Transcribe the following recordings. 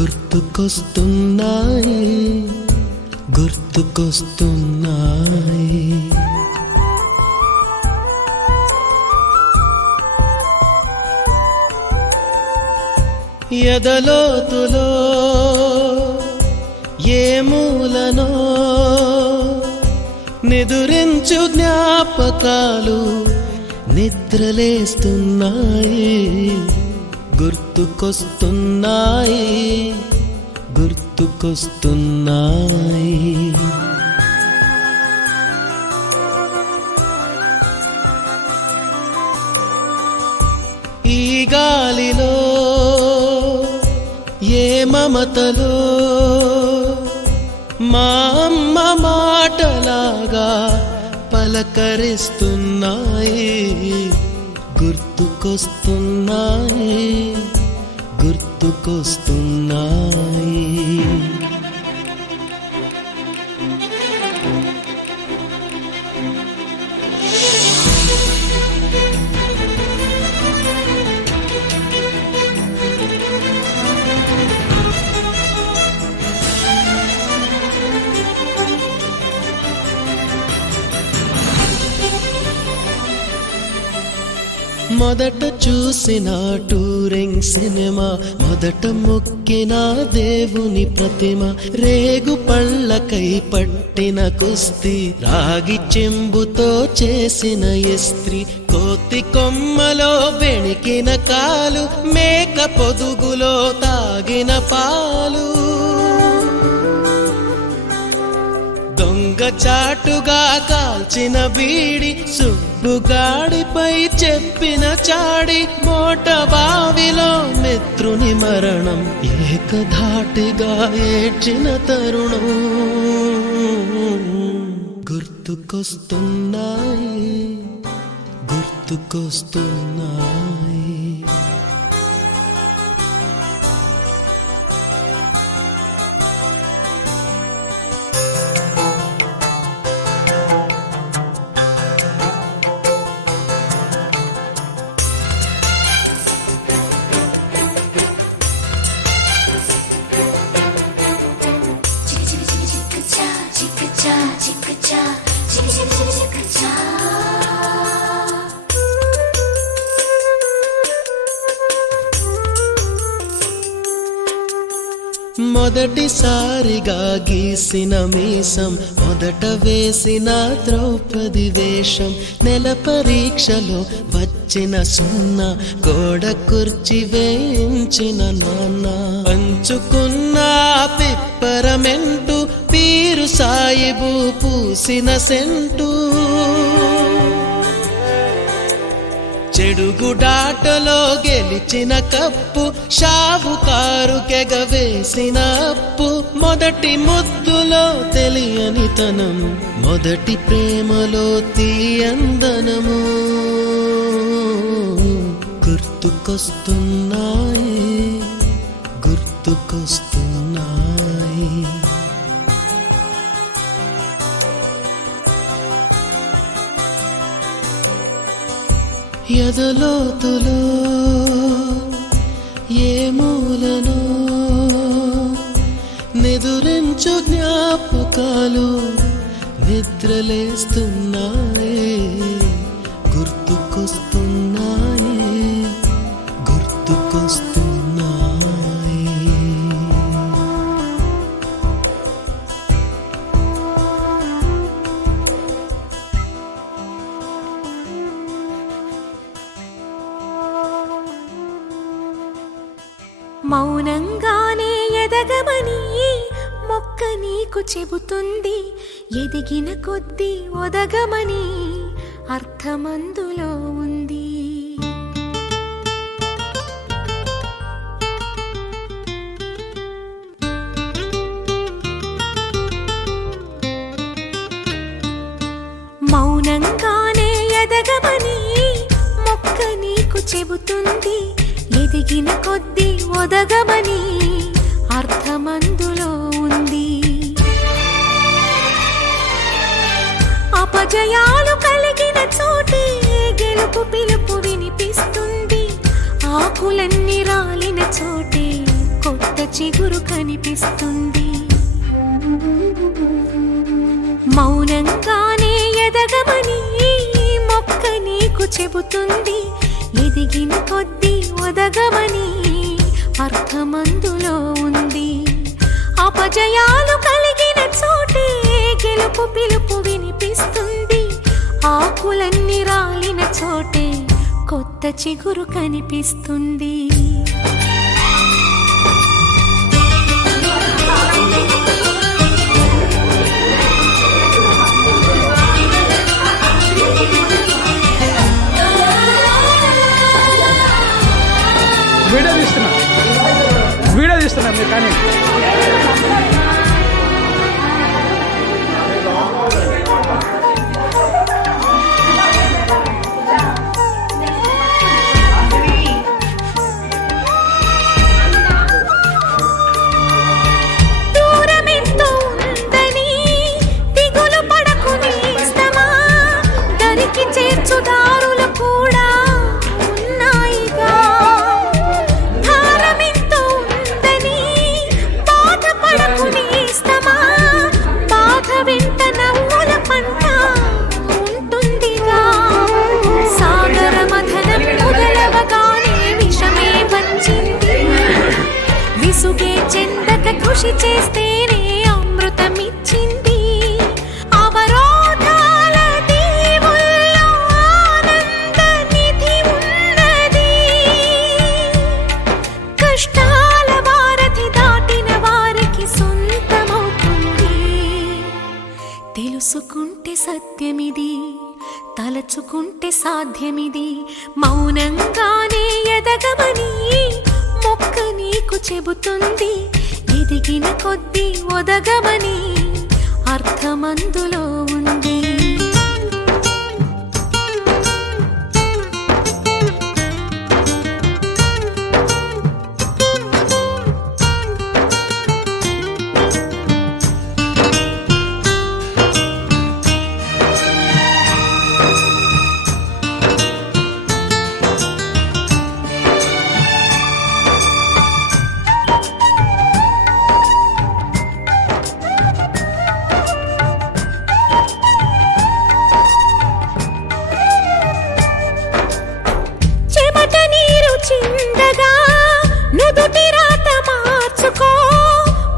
గుర్తుకొస్తున్నాయి గుర్తుకొస్తున్నాయి. ఎదలోతులో ఏ మూలనో నిదురించు జ్ఞాపకాలు నిద్రలేస్తున్నాయి. గుర్తుకొస్తున్నాయి గుర్తుకొస్తున్నాయి. ఈ గాలిలో ఏ మమతలో మా అమ్మ మాటలాగా పలకరిస్తున్నాయి. గుర్తుకొస్తున్నాయి గుర్తుకొస్తున్నాయి. మొదట చూసిన టూరింగ్ సినిమా, మొదట మొక్కిన దేవుని ప్రతిమ, రేగు పళ్ళకై పట్టిన కుస్తీ, రాగి చెంబుతో చేసిన ఇస్త్రీ, కోతి కొమ్మలో బెణికిన కాలు, మేక పొదుగులో తాగిన పాలు, దొంగ చాటుగా కాల్చిన బీడి, సుబ్బుగాడిపై చెప్పిన చాడి, మోట బావిలో మిత్రుని మరణం, ఏకధాటిగా ఏడ్చిన తరుణం. గుర్తుకొస్తున్నాయి గుర్తుకొస్తున్నాయి. మొదటిసారిగా గీసిన మీసం, మొదట వేసిన ద్రౌపది వేషం, నెల పరీక్షలో వచ్చిన సున్నా, గోడ కుర్చీ వేయించిన నాన్న, పంచుకున్న పిప్పరమెంటు, పీరు సాయిబు పూసిన సెంటు, చెడుగుడాటలో గెలిచిన కప్పు, షావుకారు కెగవేసిన అప్పు, మొదటి ముద్దులో తెలియని తనం, మొదటి ప్రేమలో తీయందనము. గుర్తుకొస్తున్నాయి గుర్తుకొస్తున్నాయి. ఎదలోతులో ఏ మూలనో నిదురించు జ్ఞాపకాలు నిద్రలేస్తున్నాయి. గుర్తుకొస్తున్నాయి గుర్తుకొస్తున్నాయి. మౌనంగానే ఎదగమని మొక్క నీకు చెబుతుంది, ఎదిగిన కొద్దీ ఒదగమని అర్థమందులో ఉంది. మౌనంగానే ఎదగమని మొక్క నీకు చెబుతుంది, ఎదిగిన కొద్దీ ఒదగమని అర్థమందులో ఉంది. అపజయాలు కలిగిన చోటే గెలుపు పిలుపు వినిపిస్తుంది, ఆకులన్నీ రాలిన చోటే కొత్త చిగురు కనిపిస్తుంది. మౌనంగానే ఎదగమని మొక్క నీకు చెబుతుంది. ఎదిగిన కొద్దీ ఒదగమని అర్థమందులో ఉంది. అపజయాలు కలిగిన చోటే గెలుపు పిలుపు వినిపిస్తుంది. ఆకులన్నీ రాలిన చోటే కొత్త చిగురు కనిపిస్తుంది. వీడియో తీస్తున్నా మీరు కానీ చేర్చుదారులు కూడా ఉన్నాయిగా. భారమెంతో ఉందని బాధపడకు నేస్తమా. బాధ వెంట నవ్వుల పంట ఉంటుందిగా. సాగర మథనం మొదలవగానే విషమే వచ్చింది. విసుగే చెందక కృషి చేస్తేనే అమృతమిచ్చింది. తెలుసుకుంటే సత్యమిది, తలచుకుంటే సాధ్యమిది. మౌనంగానే ఎదగమని మొక్క నీకు చెబుతుంది. ఎదిగిన కొద్దీ ఒదగమని అర్థమందులో ఉంది. చిందగా నుదుటి రాత మార్చుకో.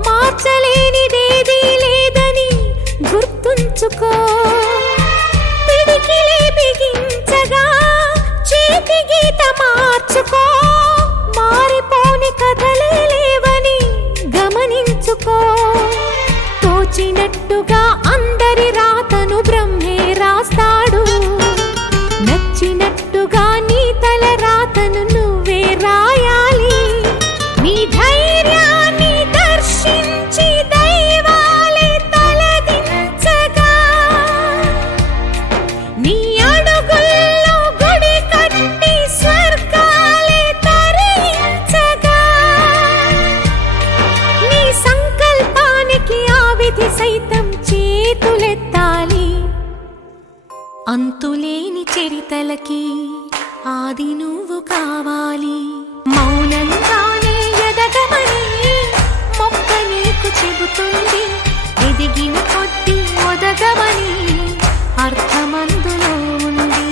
మార్చలేనిదేదీ లేదని గుర్తుంచుకో. పిడికిలి బిగించగా చేతి గీత మార్చుకో. మారిపోని కథలే లేవని గమనించుకో. తోచినట్టుగా అందరి రాతను బ్రహ్మే రాస్తాడు. నచ్చినట్టుగా నీ తల రాతను నువ్వే రాయాలి. నీ ధైర్యాన్ని దర్శించి దైవాలే తలదించగా. నీ అడుగుల్లో గుడి కట్టి స్వర్గాలే తరించగా. నీ సంకల్పానికి ఆ విధి సైతం చేతులెత్తాలి. అంతులేని చరితలకి ఆది నువ్వు కావాలి. మౌనంగానే ఎదగమని మొక్క నీకు చెబుతుంది. ఎదిగిన కొద్దీ ఒదగమని అర్థమందులో ఉంది.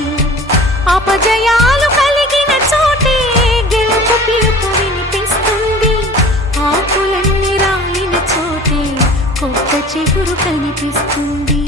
అపజయాలు కలిగిన చోటే గెలుపు పిలుపు వినిపిస్తుంది. ఆకులన్నీ రాలిన చోటే కొత్త చిగురు కనిపిస్తుంది.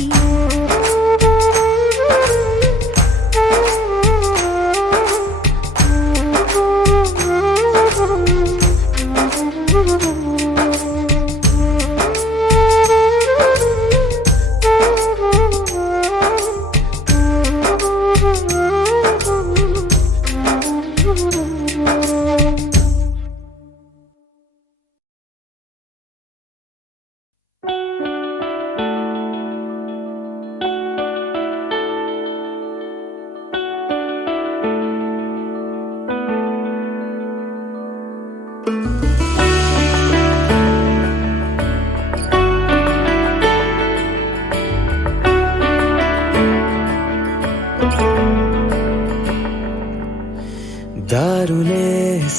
దారులే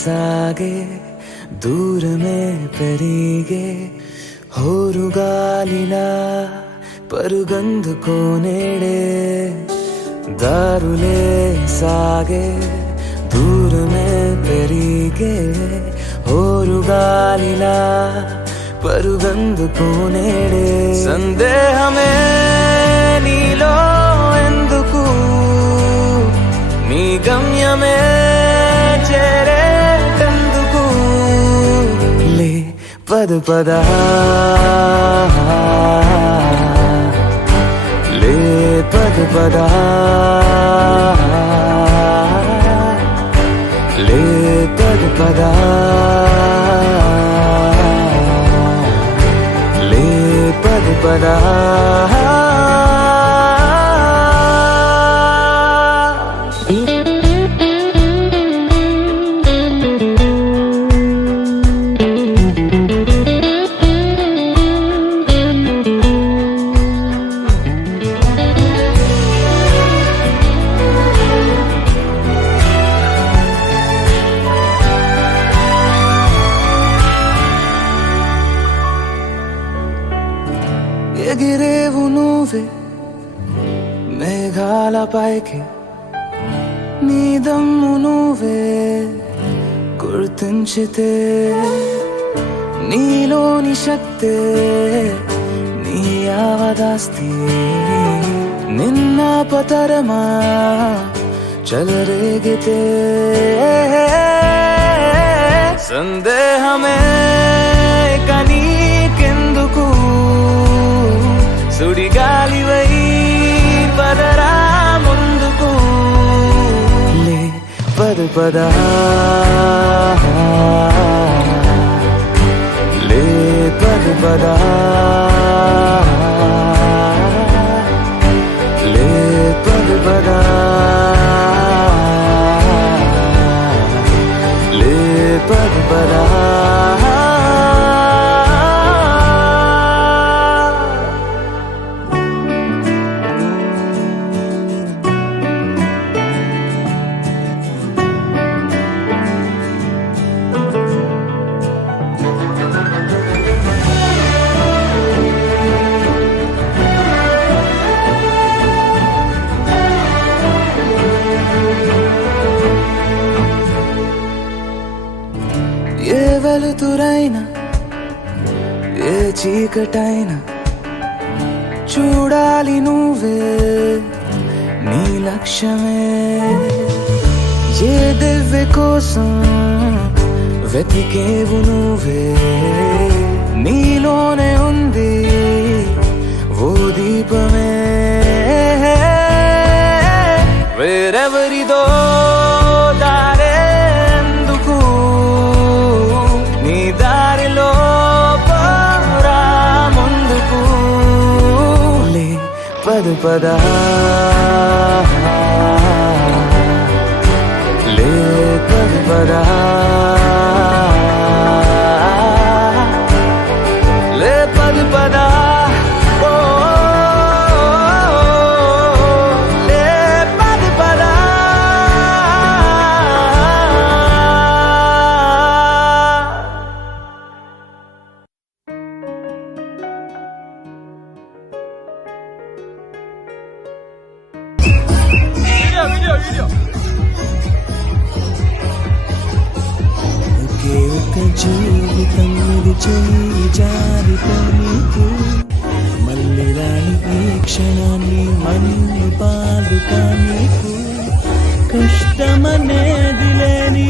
సాగే దూరమే పెరిగే హోరుగాలిలా పరుగందుకోనేడే దారులే సాగే దూరమే పెరిగే హోరుగాలిలా పరుగందుకోనేడే సందేహమే నీలో ఎందుకు నీ గమ్యమే చేరేటందుకు లే పద పద లే పద పద లే పద పద లే పద పద ఎగిరేవు నువ్వే మేఘాల పైకి నీ దమ్ము నువ్వే గుర్తించితే నీలోని శక్తే నీ యావదాస్తి నిన్న పతరమా చలరేగితే సందేహమే కనీకెందుకు సుడిగాలివై పదరా ముందుకు లే పద పద లే పద పద లే పద పద లే పద పద ఏ వెలుతురైనా ఏ చీకటైనా చూడాలి నువ్వే నీ లక్ష్యమే ఏ దివ్య కోసం వెతికేవు నువ్వే నీలోనే ఉంది ఓ దీపమే వేరెవరిదో దారేందుకు నీ దారిలో పోరా ముందుకు లే పద పద లే పద పద లే పద పద ఒకే ఒక జీవితం ఇది చేయి జారిపోనీకు మళ్ళీ రాని ఈ క్షణాన్ని మన్ను పాలు కానీకు కష్టమనేది లేని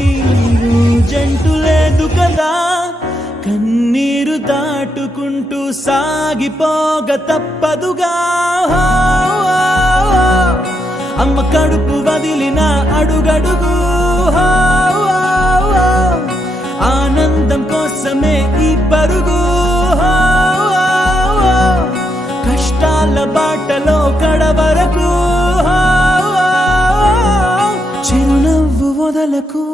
జంటు లేదు కదా కన్నీరు దాటుకుంటూ సాగిపోగ తప్పదుగా అమ్మ కడుపు వదిలిన అడుగడుగు ఆనందం కోసమే ఈ పరుగు కష్టాల బాటలో కడవరకు చిరునవ్వు వదలకు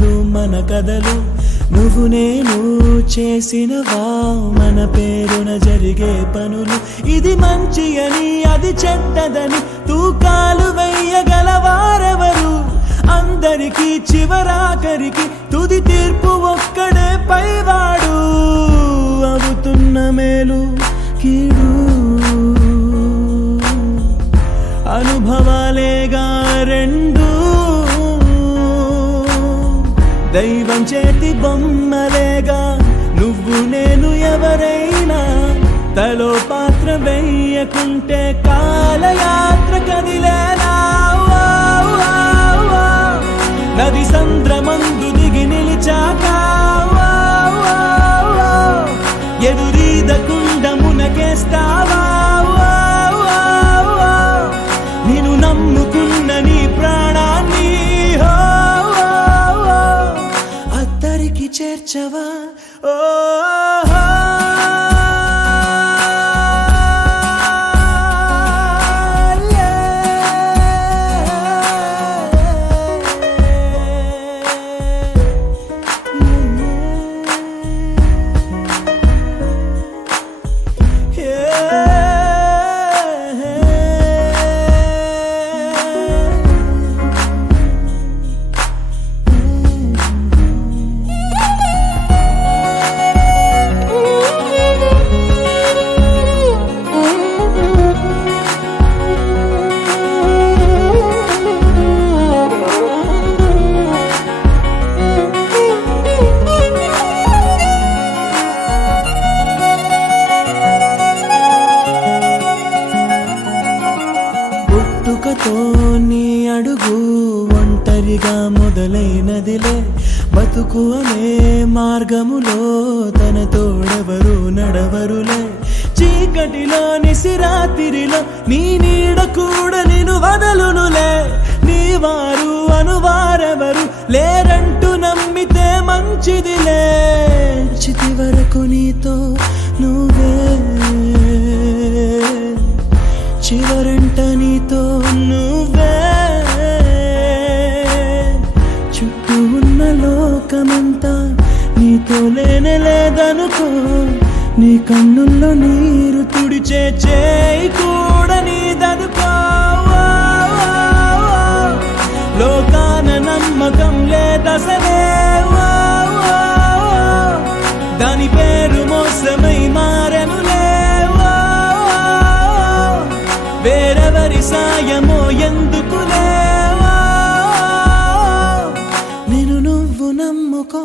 మాటలు మన కథలు నువ్వు నేను చేసినవా మన పేరున జరిగే పనులు ఇది మంచి అని అది చెడ్డదని తూకాలు వెయ్యగలవారెవరు అందరికీ చివరాఖరికి తుది తీర్పు ఒక్కడే పైవాడు అవుతున్న మేలు కీడు అనుభవాలేగా రెండు దైవం చేతి బొమ్మలేగా నువ్వు నేను ఎవరైనా తలో పాత్ర వెయ్యకుంటే కాలయాత్ర కదిలేలా నది సంద్రమందు దిగి నిలిచాక ఎదురీదకుండ మునకేస్తావా నేను నమ్ముకున్న నీ ప్రాణాన్ని అద్దరికి చేర్చవా ఓ పుట్టుకతో నీ అడుగు ఒంటరిగా మొదలైనదిలే బతుకు అనే మార్గములో తన తోడెవరు నడవరులే చీకటిలో నిసిరాతిరిలో నీ నీడ కూడా నిన్ను వదలునులే నీ వారు అనువారెవరు లేరంటూ నమ్మితే మంచిదిలే చితి వరకు నీతో నువ్వే చివరంట నీతో నువ్వే చుట్టూ ఉన్న లోకమంతా నీతో లేదనుకో నీ కన్నుల్లో నీరు తుడిచే చేయి కూడా నీదనుకో లోకాన నమ్మకం లేదసలే దాని పేరు మోసమై మారెనులే వేరెవరి సాయమో ఎందుకులే నేను నువ్వు నమ్ముకో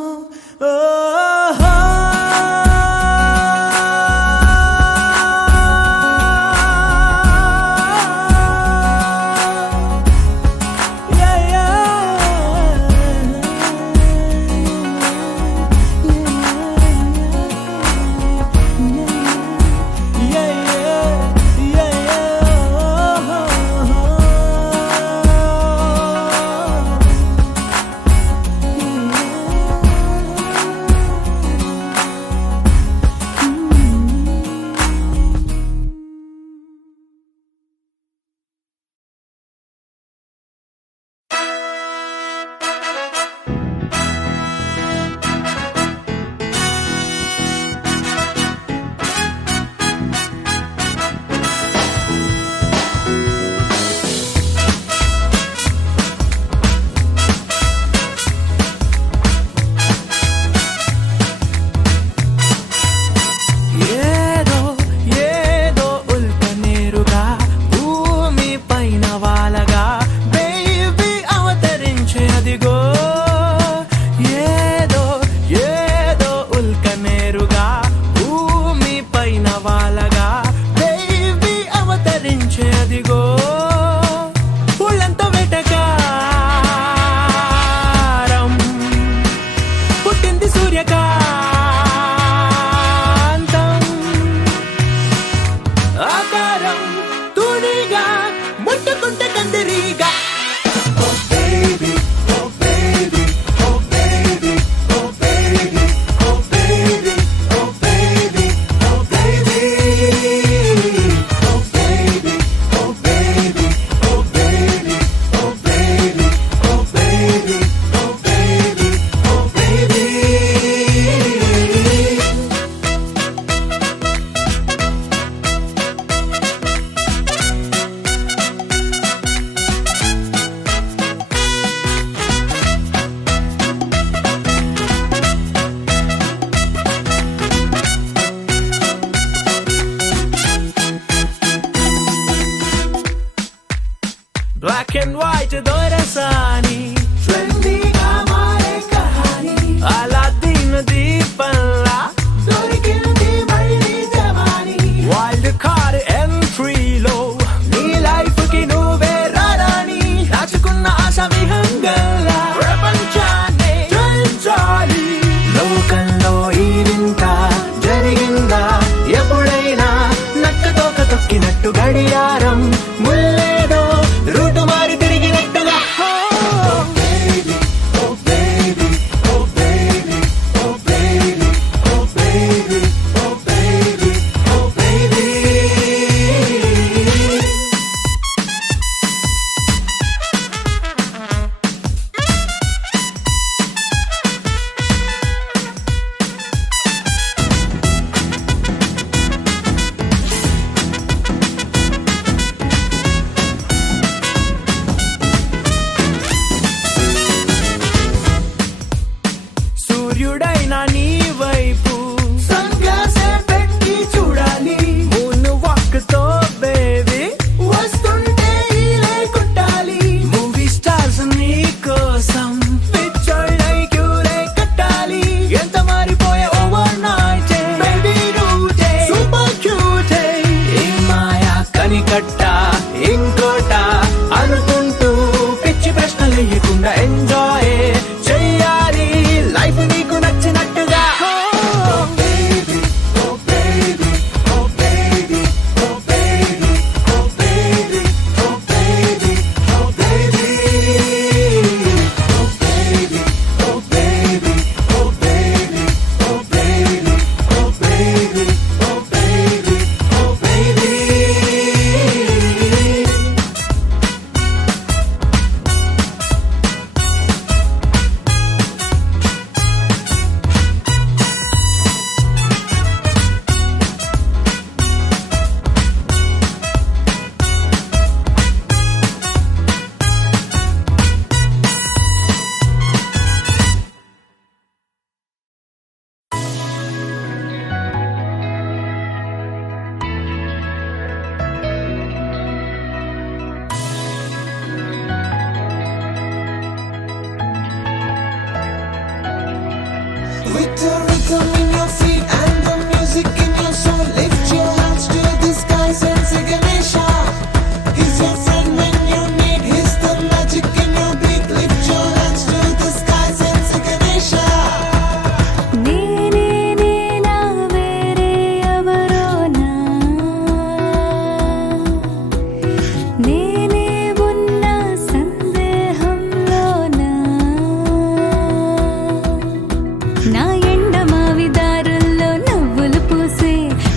నా ఎండమావి దారుల్లో నవ్వులు పూసే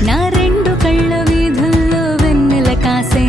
నా రెండు కళ్ళ వీధుల్లో వెన్నెల కాసే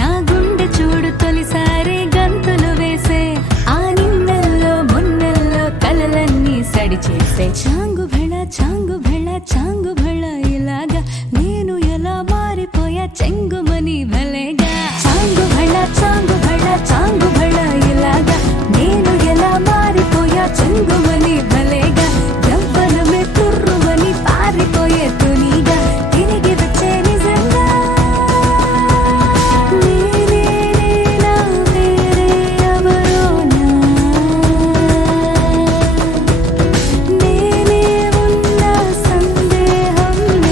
నా గుండె చూడు తొలిసారి గంతులు వేసే ఆ నిన్నెల్లో మొన్నెల్లో కలలన్నీ సడి చేసే చాంగు భళ చాంగు భళ చాంగు భళ ఇలాగా నేను ఎలా మారిపోయా చెంగుమని భలేగా చాంగు భళ చాంగు భళ చాంగు భళ ఇలాగా నేను ఎలా మారిపోయా చెంగుమని భలేగా యవ్వనమే తుర్రుమని పారిపోయే తునిగా తిరిగి వచ్చే నిజంగా నేనే నేనా వేరే ఎవరోనా నేనే ఉన్న సందేహంలోనా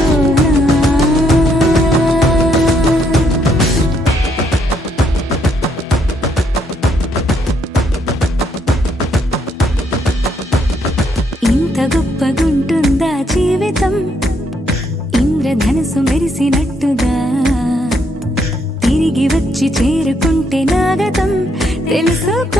ఇంత గొప్పగుంటుందా జీవితం ఇంద్రధనుసు మెరిసినట్టుగా తిరిగి వచ్చి చేరుకుంటే నాగతం తెలుసుకో